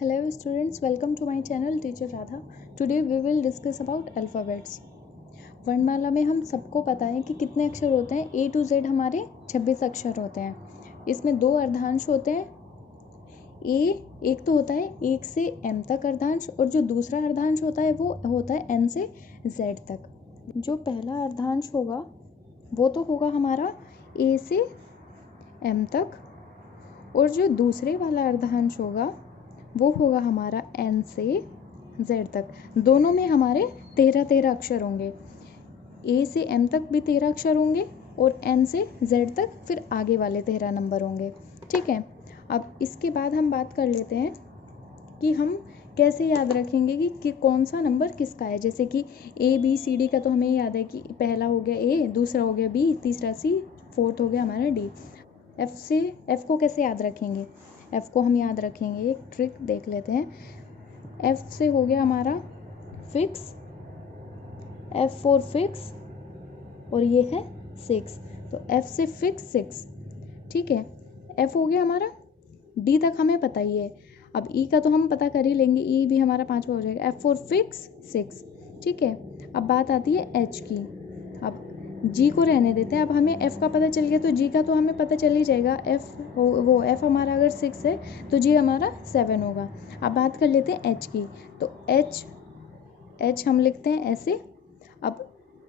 Hello students, welcome to my channel Teacher Radha. Today we will discuss about alphabets. वर्णमाला में हम सबको पता है कि कितने अक्षर होते हैं। A to Z हमारे 26 अक्षर होते हैं। इसमें दो अर्धांश होते हैं। एक तो होता है 1 से M तक अर्धांश, और जो दूसरा अर्धांश होता है वो होता है N से Z तक। जो पहला अर्धांश होगा वो तो होगा हमारा A से M तक, और जो दूसरे वाला अर्धांश होगा वो होगा हमारा N से Z तक। दोनों में हमारे 13 अक्षर होंगे। A से M तक भी 13 अक्षर होंगे और N से Z तक फिर आगे वाले 13 नंबर होंगे। ठीक है, अब इसके बाद हम बात कर लेते हैं कि हम कैसे याद रखेंगे कि कौन सा नंबर किसका है। जैसे कि ABCD का तो हमें याद है कि पहला हो गया A, दूसरा हो गया B, तीसरा C, फोर्थ हो गया हमारा D। F को कैसे याद रखेंगे? F को हम याद रखेंगे, एक ट्रिक देख लेते हैं। F से हो गया हमारा फिक्स, F फॉर फिक्स, और ये है 6, तो F से फिक्स 6। ठीक है, F हो गया हमारा। D तक हमें पता ही है। अब E का तो हम पता कर ही लेंगे, E भी हमारा 5वां हो जाएगा। F for fix 6। ठीक है, अब बात आती है H की। अब G को रहने देते हैं। अब हमें F का पता चल गया तो G का तो हमें पता चल ही जाएगा। F हमारा अगर 6 है तो G हमारा 7 होगा। अब बात कर लेते हैं H की। तो H हम लिखते हैं ऐसे। अब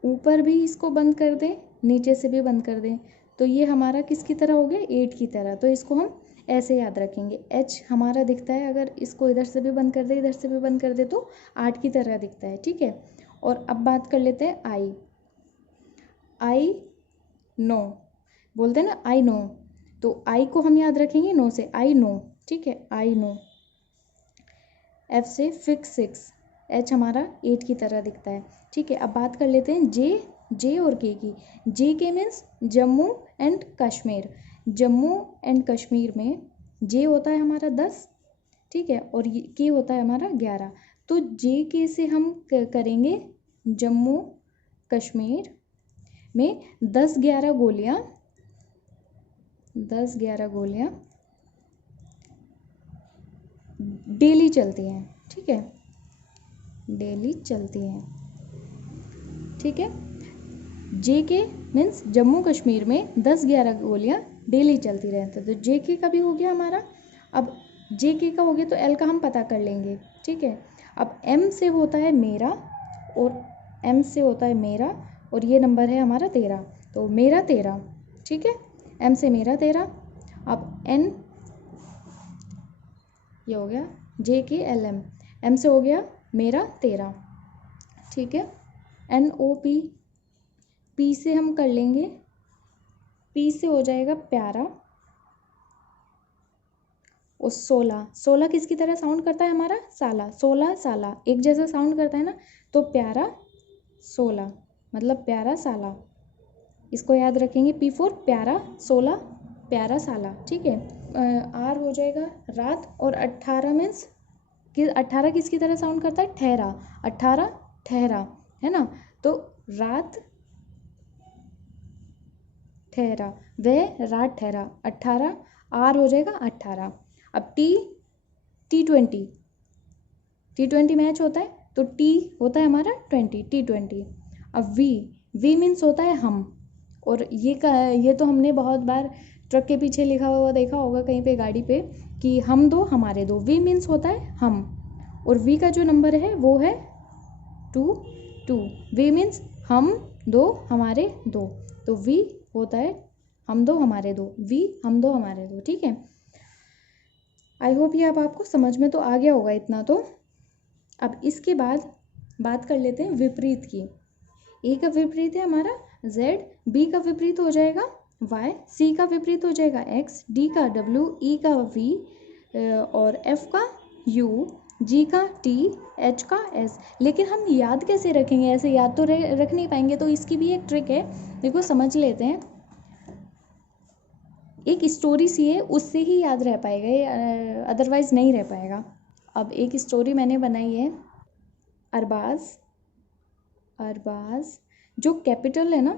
ऊपर भी इसको बंद कर दें, नीचे से भी बंद कर दें, तो ये हमारा किसकी तरह हो गया? 8 की तरह। तो इसको हम ऐसे याद रखेंगे। H हमारा दिखता है, अगर इसको इधर से भी बंद कर दे, इधर से भी बंद कर दे, तो 8 की तरह दिखता है। ठीक है, और अब बात कर लेते हैं I नो, बोलते हैं ना I नो, तो I को हम याद रखेंगे नो से, I नो। ठीक है, I नो। F से फिक्स 6, H हमारा 8 की तरह दिखता है। ठीक है, अब बात कर लेते हैं J और K की। J के means Jammu and Kashmir. Jammu and Kashmir में J होता है हमारा 10, ठीक है, और K होता है हमारा 11। तो JK से हम करेंगे जम्मू कश्मीर में 10-11 गोलियां डेली चलती हैं। ठीक है, डेली चलती हैं। ठीक है, JK मीन्स जम्मू कश्मीर में 10-11 गोलियां डेली चलती रहती है। तो JK का भी हो गया हमारा। अब JK का हो गया तो L का हम पता कर लेंगे। ठीक है, अब M से होता है मेरा, और M से होता है मेरा, और ये नंबर है हमारा 13, तो मेरा 13। ठीक है, M से मेरा 13। अब N, ये हो गया JKLM, M से हो गया मेरा 13। ठीक है, NOP, P से हम कर लेंगे, P से हो जाएगा प्यारा, और 16 किसकी तरह साउंड करता है हमारा? साला। 16 साला एक जैसा साउंड करता है ना, तो प्यारा 16 मतलब प्यारा साला। इसको याद रखेंगे, P फॉर प्यारा, 16 प्यारा साला। ठीक है, R हो जाएगा रात, और 18 मीन्स 18 किसकी तरह साउंड करता है? ठहरा। 18 ठहरा, है ना, तो रात ठहरा, वह रात ठहरा। 18 R हो जाएगा 18। अब T20 मैच होता है, तो T होता है हमारा 20, T20। अब V मीन्स होता है हम, और ये तो हमने बहुत बार ट्रक के पीछे लिखा हुआ देखा होगा कहीं पे गाड़ी पे कि हम दो हमारे दो। V मीन्स होता है हम, और V का जो नंबर है वो है 2। V मीन्स हम दो हमारे दो, तो V होता है हम दो हमारे दो, V हम दो हमारे दो। ठीक है, आई होप ये अब आपको समझ में तो आ गया होगा इतना तो। अब इसके बाद बात कर लेते हैं विपरीत की। A का विपरीत है हमारा Z, B का विपरीत हो जाएगा Y, C का विपरीत हो जाएगा X, D का W, E का V, और F का U, G का T, H का S। लेकिन हम याद कैसे रखेंगे? ऐसे याद तो रख नहीं पाएंगे, तो इसकी भी एक ट्रिक है, देखो समझ लेते हैं। एक स्टोरी सी है, उससे ही याद रह पाएगा, अदरवाइज नहीं रह पाएगा। अब एक स्टोरी मैंने बनाई है, अरबाज जो कैपिटल है ना,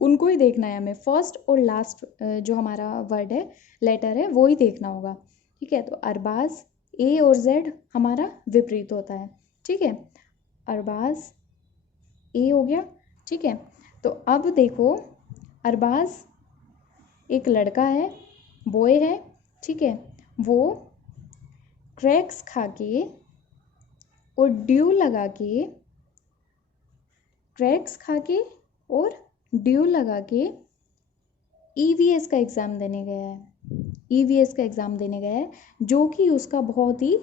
उनको ही देखना है हमें। फर्स्ट और लास्ट जो हमारा वर्ड है, लेटर है, वो ही देखना होगा। ठीक है। तो अरबाज ए और जेड हमारा विपरीत होता है, ठीक है। अरबाज ए हो गया, ठीक है। तो अब देखो अरबाज एक लड़का है, बॉय है, ठीक है। वो क्रैक्स खा के और ड्यू लगा के, क्रैक्स खा के और ड्यू लगा के ईवीएस का एग्ज़ाम देने गया है। ईवीएस का एग्ज़ाम देने गया है जो कि उसका बहुत ही,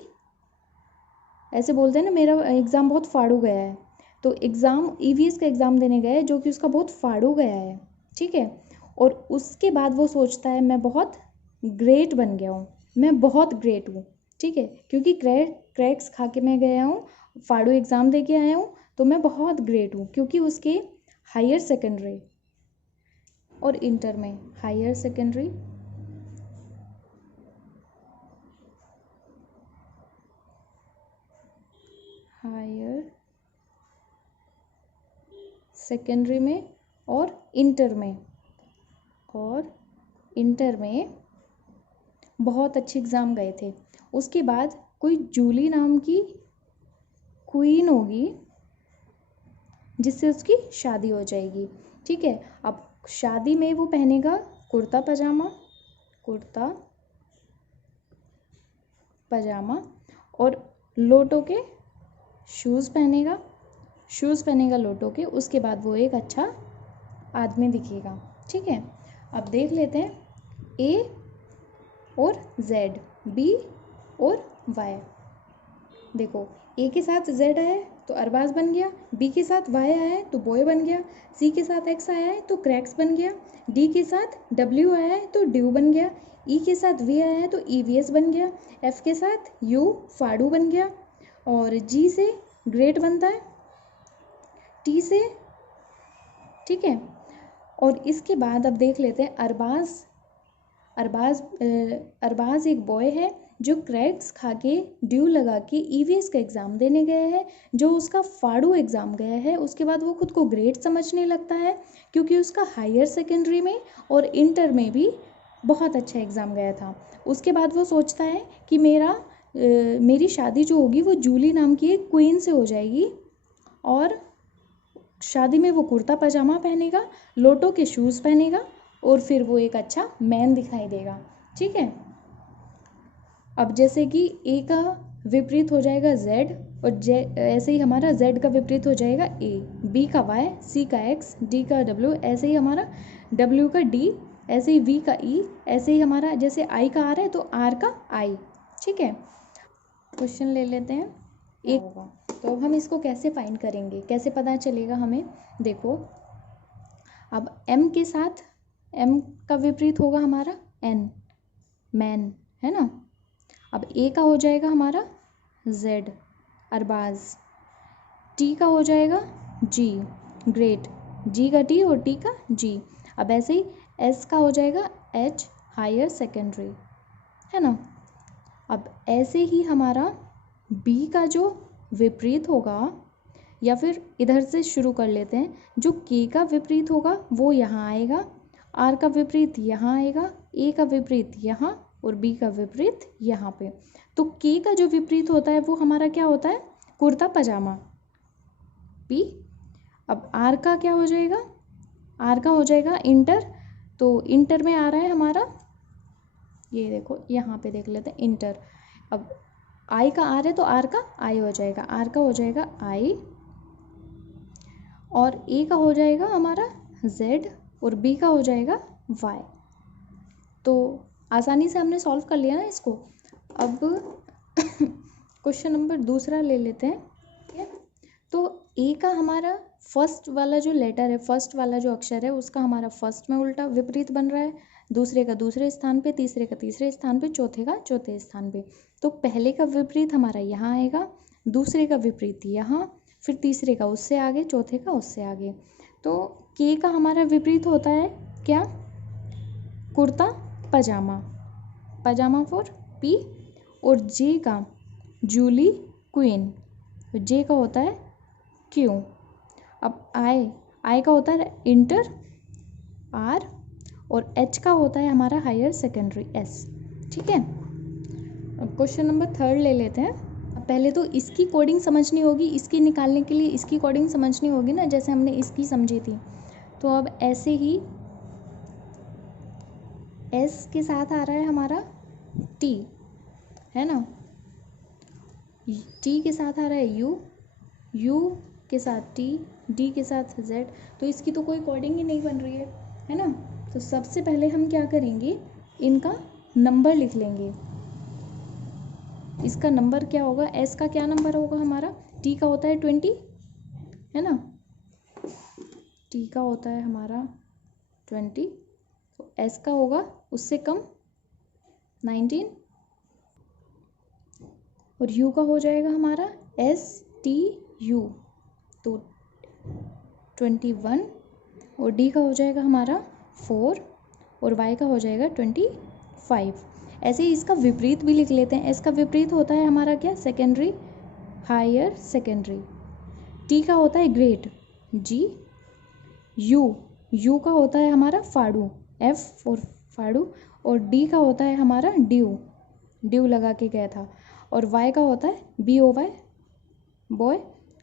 ऐसे बोलते हैं ना, मेरा एग्ज़ाम बहुत फाड़ू गया है। तो एग्ज़ाम ईवीएस का एग्ज़ाम देने गया है जो कि उसका बहुत फाड़ू गया है, ठीक है। और उसके बाद वो सोचता है मैं बहुत ग्रेट बन गया हूँ, मैं बहुत ग्रेट हूँ, ठीक है। क्योंकि क्रैक्स खा के मैं गया हूँ, फाड़ू एग्ज़ाम दे के आया हूँ, तो मैं बहुत ग्रेट हूँ। क्योंकि उसके हायर सेकेंडरी और इंटर में, हायर सेकेंडरी में और इंटर में बहुत अच्छे एग्ज़ाम गए थे। उसके बाद कोई जूली नाम की क्वीन होगी जिससे उसकी शादी हो जाएगी, ठीक है। अब शादी में वो पहनेगा कुर्ता पजामा और लोटो के शूज़ पहनेगा लोटो के। उसके बाद वो एक अच्छा आदमी दिखेगा, ठीक है। अब देख लेते हैं ए और जेड, बी और वाई। देखो ए के साथ जेड आया है तो अरबाज बन गया, बी के साथ वाई आया है तो बॉय बन गया, सी के साथ एक्स आया है तो क्रैक्स बन गया, डी के साथ डब्ल्यू आया है तो ड्यू बन गया, ई के साथ वी आया है तो ईवीएस बन गया, एफ के साथ यू फाड़ू बन गया, और जी से ग्रेट बनता है, टी से, ठीक है। और इसके बाद अब देख लेते हैं अरबाज एक बॉय है जो क्रैक्स खा के ड्यू लगा के ईवीएस का एग्ज़ाम देने गया है, जो उसका फाड़ू एग्ज़ाम गया है। उसके बाद वो खुद को ग्रेट समझने लगता है क्योंकि उसका हायर सेकेंडरी में और इंटर में भी बहुत अच्छा एग्ज़ाम गया था। उसके बाद वो सोचता है कि मेरी शादी जो होगी वो जूली नाम की एक क्वीन से हो जाएगी, और शादी में वो कुर्ता पजामा पहनेगा, लोटो के शूज़ पहनेगा, और फिर वो एक अच्छा मैन दिखाई देगा, ठीक है। अब जैसे कि ए का विपरीत हो जाएगा जेड, और ऐसे ही हमारा जेड का विपरीत हो जाएगा ए, बी का वाई, सी का एक्स, डी का डब्ल्यू, ऐसे ही हमारा डब्ल्यू का डी, ऐसे ही वी का ई, ऐसे ही हमारा जैसे आई का आर है तो आर का आई, ठीक है। क्वेश्चन ले लेते हैं एक होगा, तो अब हम इसको कैसे फाइंड करेंगे, कैसे पता चलेगा हमें। देखो अब एम के साथ, एम का विपरीत होगा हमारा एन, मैन, है ना। अब ए का हो जाएगा हमारा जेड, अरबाज, टी का हो जाएगा जी, ग्रेट, जी का टी और टी का जी। अब ऐसे ही एस का हो जाएगा एच, हायर सेकेंडरी, है ना। अब ऐसे ही हमारा बी का जो विपरीत होगा, या फिर इधर से शुरू कर लेते हैं, जो के का विपरीत होगा वो यहाँ आएगा, आर का विपरीत यहाँ आएगा, ए का विपरीत यहाँ, और बी का विपरीत यहाँ पे। तो के का जो विपरीत होता है वो हमारा क्या होता है, कुर्ता पजामा, बी। अब आर का क्या हो जाएगा, आर का हो जाएगा इंटर, तो इंटर में आ रहा है हमारा, ये देखो यहाँ पे देख लेते हैं इंटर। अब आई का आर है तो आर का आई हो जाएगा, आर का हो जाएगा आई, और ए का हो जाएगा हमारा जेड, और बी का हो जाएगा वाई। तो आसानी से हमने सॉल्व कर लिया ना इसको। अब क्वेश्चन नंबर दूसरा ले लेते हैं, ठीक है। तो ए का हमारा फर्स्ट वाला जो लेटर है, फर्स्ट वाला जो अक्षर है उसका हमारा फर्स्ट में उल्टा विपरीत बन रहा है, दूसरे का दूसरे स्थान पे, तीसरे का तीसरे स्थान पे, चौथे का चौथे स्थान पे। तो पहले का विपरीत हमारा यहाँ आएगा, दूसरे का विपरीत यहाँ, फिर तीसरे का उससे आगे, चौथे का उससे आगे। तो के का हमारा विपरीत होता है क्या, कुर्ता पजामा, पजामा फॉर पी, और जे का जूली क्वीन, जे का होता है क्यू। अब आई का होता है इंटर, आर, और एच का होता है हमारा हायर सेकेंडरी, एस, ठीक है। अब क्वेश्चन नंबर 3 ले लेते हैं। अब पहले तो इसकी कोडिंग समझनी होगी, इसकी निकालने के लिए इसकी कोडिंग समझनी होगी ना, जैसे हमने इसकी समझी थी। तो अब ऐसे ही एस के साथ आ रहा है हमारा टी, है ना, टी के साथ आ रहा है यू, यू के साथ टी, डी के साथ जेड। तो इसकी तो कोई कोडिंग ही नहीं बन रही है ना। तो सबसे पहले हम क्या करेंगे, इनका नंबर लिख लेंगे। इसका नंबर क्या होगा, एस का क्या नंबर होगा हमारा, टी का होता है 20, है ना, टी का होता है हमारा 20, तो एस का होगा उससे कम 19, और यू का हो जाएगा हमारा एस टी यू, तो 21, और डी का हो जाएगा हमारा 4, और वाई का हो जाएगा 25। ऐसे ही इसका विपरीत भी लिख लेते हैं। एस का विपरीत होता है हमारा क्या, सेकेंडरी, हायर सेकेंडरी। टी का होता है ग्रेट, जी, यू का होता है हमारा फाड़ू, एफ फॉर फाड़ू, और डी का होता है हमारा ड्यू लगा के गया था, और वाई का होता है BOY, बॉय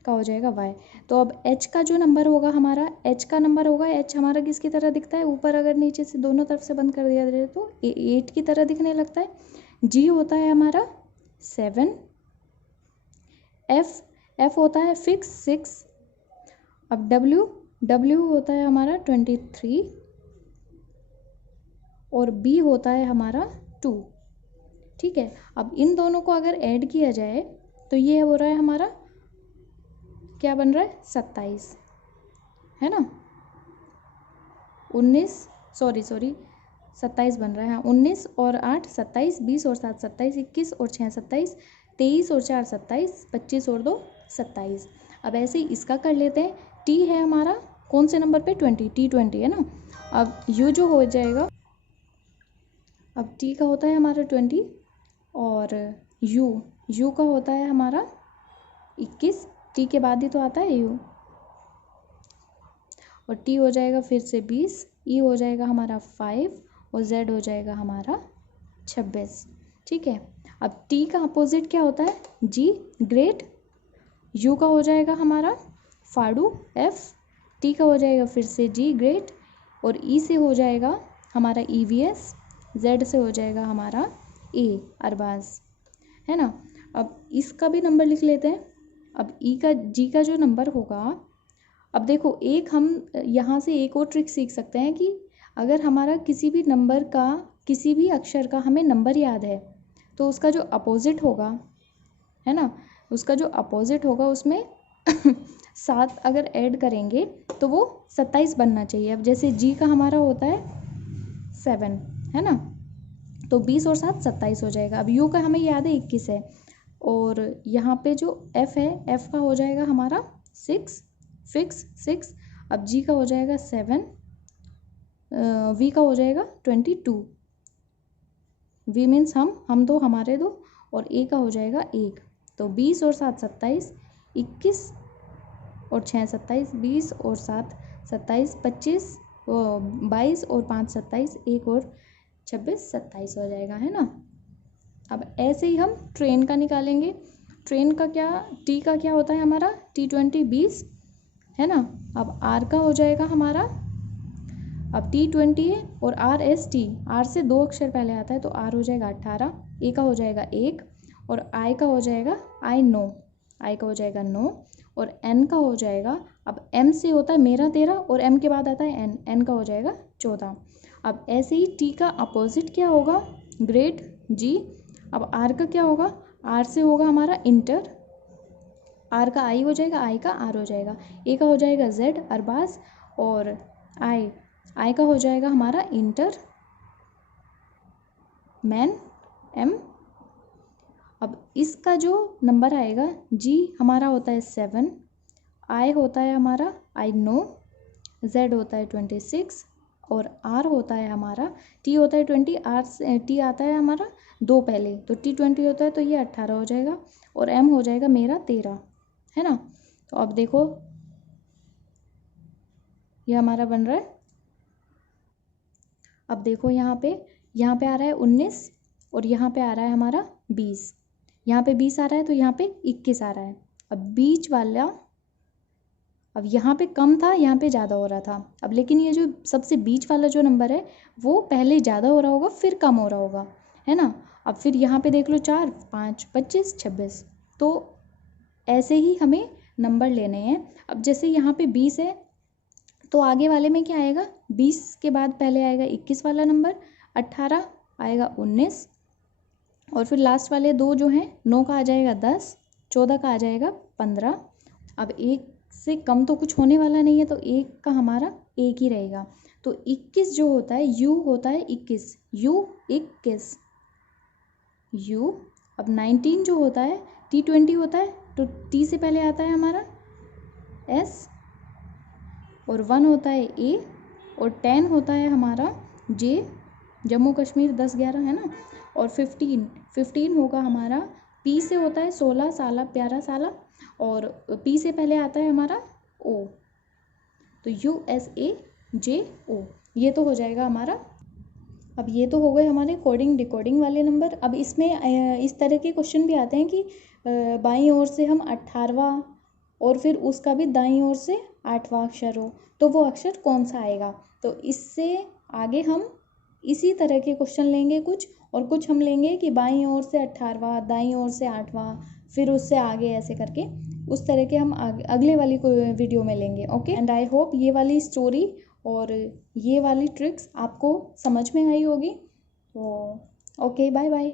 का हो जाएगा वाई। तो अब एच का जो नंबर होगा हमारा, एच का नंबर होगा, एच हमारा किसकी तरह दिखता है, ऊपर अगर नीचे से दोनों तरफ से बंद कर दिया जाए तो 8 की तरह दिखने लगता है। जी होता है हमारा 7, एफ होता है फिक्स 6, अब डब्ल्यू होता है हमारा 23, और बी होता है हमारा 2। ठीक है, अब इन दोनों को अगर ऐड किया जाए तो ये हो रहा है हमारा, क्या बन रहा है, 27, है ना, 27 बन रहा है, हाँ, 19 और 8 27, 20 और 7 27, 21 और 6 27, 23 और 4 27, 25 और 2 27। अब ऐसे ही इसका कर लेते हैं। टी है हमारा कौन से नंबर पे, 20, T20 है ना। अब यू जो हो जाएगा, अब टी का होता है हमारा 20, और यू का होता है हमारा 21, टी के बाद ही तो आता है यू, और टी हो जाएगा फिर से 20, ई हो जाएगा हमारा 5, और जेड हो जाएगा हमारा 26। ठीक है, अब टी का अपोजिट क्या होता है, जी, ग्रेट, यू का हो जाएगा हमारा फाड़ू, एफ, टी का हो जाएगा फिर से जी, ग्रेट, और ई से हो जाएगा हमारा EVS, जेड से हो जाएगा हमारा ए, अरबाज, है ना। अब इसका भी नंबर लिख लेते हैं। अब जी का जो नंबर होगा, अब देखो एक हम यहाँ से एक और ट्रिक सीख सकते हैं कि अगर हमारा किसी भी नंबर का, किसी भी अक्षर का हमें नंबर याद है, तो उसका जो अपोजिट होगा, है ना, उसका जो अपोजिट होगा उसमें 7 अगर ऐड करेंगे तो वो 27 बनना चाहिए। अब जैसे जी का हमारा होता है 7, है ना, तो 20 और 7 27 हो जाएगा। अब यू का हमें याद है 21 है, और यहाँ पे जो एफ है, एफ का हो जाएगा हमारा 6, फिक्स 6, अब जी का हो जाएगा 7, वी का हो जाएगा 22, वी मीन्स हम दो, हमारे दो, और ए का हो जाएगा 1। तो 20 और 7 27, 21 और 6 27, 20 और 7 27, 25 22 और 5 27, 1 और 26 27 हो जाएगा, है ना। अब ऐसे ही हम ट्रेन का निकालेंगे। ट्रेन का क्या, टी का क्या होता है हमारा, T20 20, है ना। अब आर का हो जाएगा हमारा, अब T20 है, और RST, आर से 2 अक्षर पहले आता है तो आर हो जाएगा 18, ए का हो जाएगा 1, और आई का हो जाएगा आई का हो जाएगा 9, और एन का हो जाएगा, अब एम से होता है मेरा 13, और एम के बाद आता है एन का हो जाएगा 14। अब ऐसे ही टी का अपोजिट क्या होगा, ग्रेट, जी। अब आर का क्या होगा, आर से होगा हमारा इंटर, आर का आई हो जाएगा, आई का आर हो जाएगा, ए का हो जाएगा जेड, अरबाज, और आई का हो जाएगा हमारा इंटर मैन, एम। अब इसका जो नंबर आएगा, जी हमारा होता है 7, आई होता है हमारा आई नो, जेड होता है 26, और आर होता है हमारा, टी होता है 20, आर से टी आता है हमारा 2 पहले, तो T20 होता है तो ये 18 हो जाएगा, और एम हो जाएगा मेरा 13, है ना। तो अब देखो ये हमारा बन रहा है। अब देखो यहाँ पे आ रहा है 19, और यहाँ पे आ रहा है हमारा 20, यहाँ पे 20 आ रहा है तो यहाँ पे 21 आ रहा है। अब बीच वाला, अब यहाँ पे कम था, यहाँ पे ज़्यादा हो रहा था। अब लेकिन ये जो सबसे बीच वाला जो नंबर है वो पहले ज़्यादा हो रहा होगा फिर कम हो रहा होगा, है ना। अब फिर यहाँ पे देख लो 4, 5, 25, 26। तो ऐसे ही हमें नंबर लेने हैं। अब जैसे यहाँ पे 20 है तो आगे वाले में क्या आएगा, 20 के बाद पहले आएगा 21 वाला नंबर, 18 आएगा 19, और फिर लास्ट वाले दो जो हैं 9 का आ जाएगा 10, 14 का आ जाएगा 15। अब एक से कम तो कुछ होने वाला नहीं है तो एक का हमारा एक ही रहेगा। तो 21 जो होता है यू होता है 21, यू 21 यू। अब 19 जो होता है T20 होता है तो T से पहले आता है हमारा S, और 1 होता है A, और 10 होता है हमारा J, जम्मू कश्मीर 10, 11 है ना। और 15 होगा हमारा P से होता है 16, साला प्यारा साला, और P से पहले आता है हमारा O, तो USAJO। ये तो हो जाएगा हमारा। अब ये तो हो गए हमारे कोडिंग डिकोडिंग वाले नंबर। अब इसमें इस तरह के क्वेश्चन भी आते हैं कि बाईं ओर से हम 18वां और फिर उसका भी दाईं ओर से 8वां अक्षर हो तो वो अक्षर कौन सा आएगा। तो इससे आगे हम इसी तरह के क्वेश्चन लेंगे कुछ, और कुछ हम लेंगे कि बाईं ओर से 18वां, दाईं ओर से 8वां, फिर उससे आगे ऐसे करके उस तरह के हम आगे अगले वाली वीडियो में लेंगे। ओके, एंड आई होप ये वाली स्टोरी और ये वाली ट्रिक्स आपको समझ में आई होगी। तो ओके, बाय बाय।